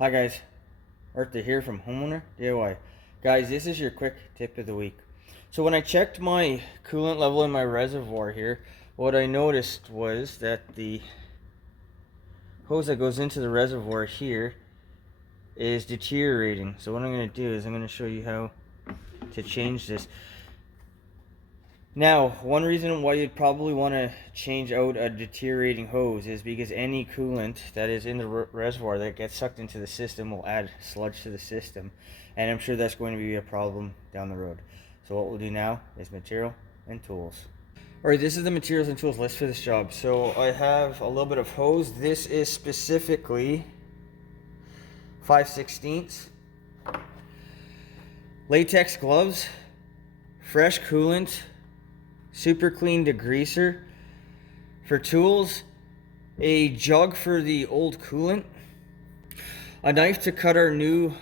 Hi guys, Arthur here from Homeowner DIY. Guys, this is your quick tip of the week. So when I checked my coolant level in my reservoir here, what I noticed was that the hose that goes into the reservoir here is deteriorating. So what I'm going to do is I'm going to show you how to change this. Now, one reason why you'd probably want to change out a deteriorating hose is because any coolant that is in the reservoir that gets sucked into the system will add sludge to the system, and I'm sure that's going to be a problem down the road. So what we'll do now is material and tools. Alright, this is the materials and tools list for this job. So I have a little bit of hose. This is specifically 5/16 latex gloves, fresh coolant, super clean degreaser. For tools, a jug for the old coolant, a knife to cut our new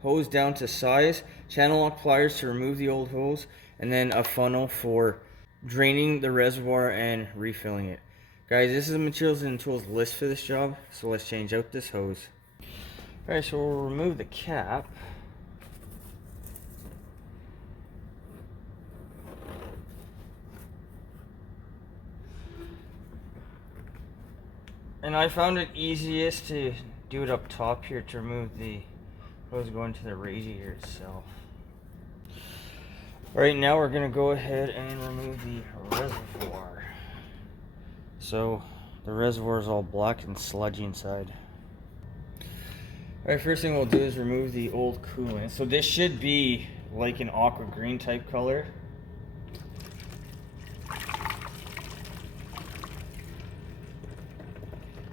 hose down to size, channel lock pliers to remove the old hose, and then a funnel for draining the reservoir and refilling it. Guys, this is the materials and tools list for this job, so let's change out this hose. Alright, so we'll remove the cap. And I found it easiest to do it up top here to remove the hose going to the radiator itself. Alright, now we're going to go ahead and remove the reservoir. So the reservoir is all black and sludgy inside. Alright, first thing we'll do is remove the old coolant. So this should be like an aqua green type color.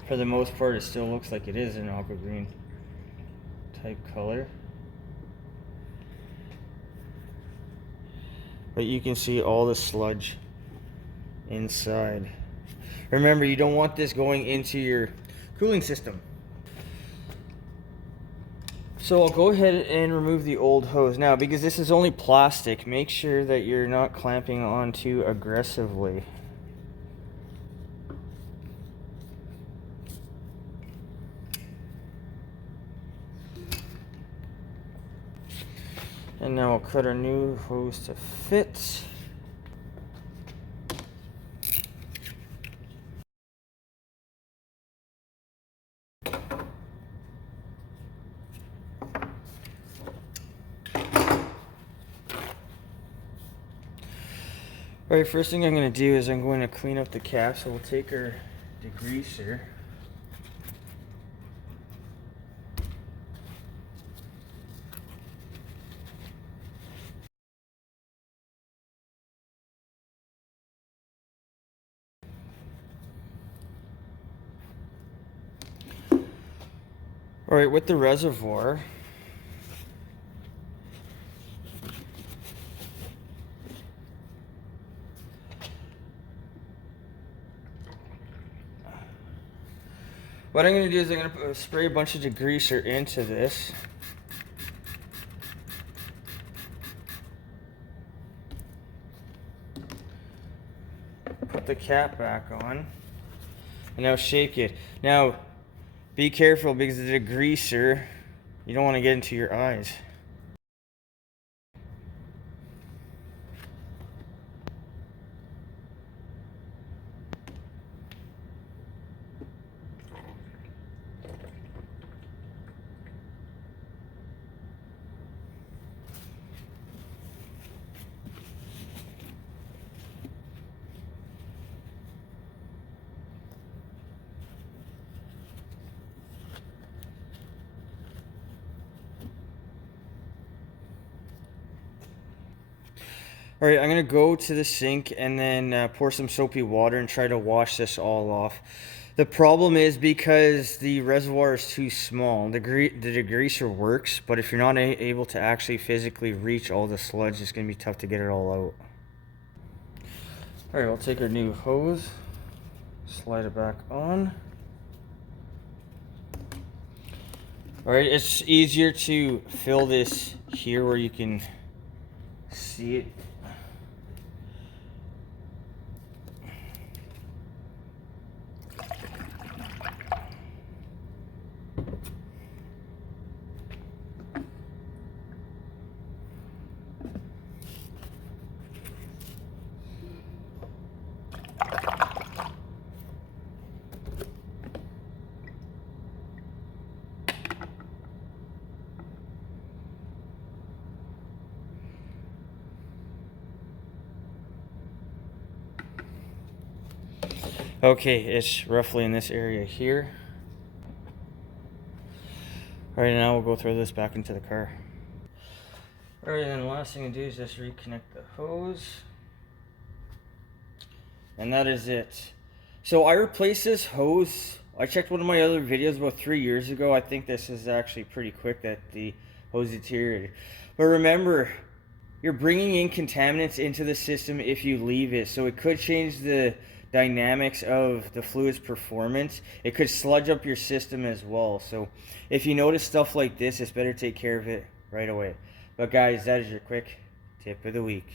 For the most part, it still looks like it is an aqua green type color. But you can see all the sludge inside. Remember, you don't want this going into your cooling system. So I'll go ahead and remove the old hose. Now, because this is only plastic, make sure that you're not clamping on too aggressively. And now we'll cut our new hose to fit. Alright, first thing I'm going to do is I'm going to clean up the cap. So we'll take our degreaser. Alright, with the reservoir, what I'm going to do is I'm going to spray a bunch of degreaser into this. Put the cap back on. And now shake it. Now, be careful because the degreaser, you don't want to get into your eyes. Alright, I'm going to go to the sink and then pour some soapy water and try to wash this all off. The problem is because the reservoir is too small. The degreaser works, but if you're not able to actually physically reach all the sludge, it's going to be tough to get it all out. Alright, we'll take our new hose, slide it back on. Alright, it's easier to fill this here where you can see it. Okay, it's roughly in this area here. Alright, now we'll go throw this back into the car. Alright, then the last thing to do is just reconnect the hose. And that is it. So I replaced this hose. I checked one of my other videos about 3 years ago. I think this is actually pretty quick that the hose deteriorated. But remember, you're bringing in contaminants into the system if you leave it. So it could change the dynamics of the fluid's performance. It could sludge up your system as well. So if you notice stuff like this, it's better to take care of it right away. But guys, that is your quick tip of the week.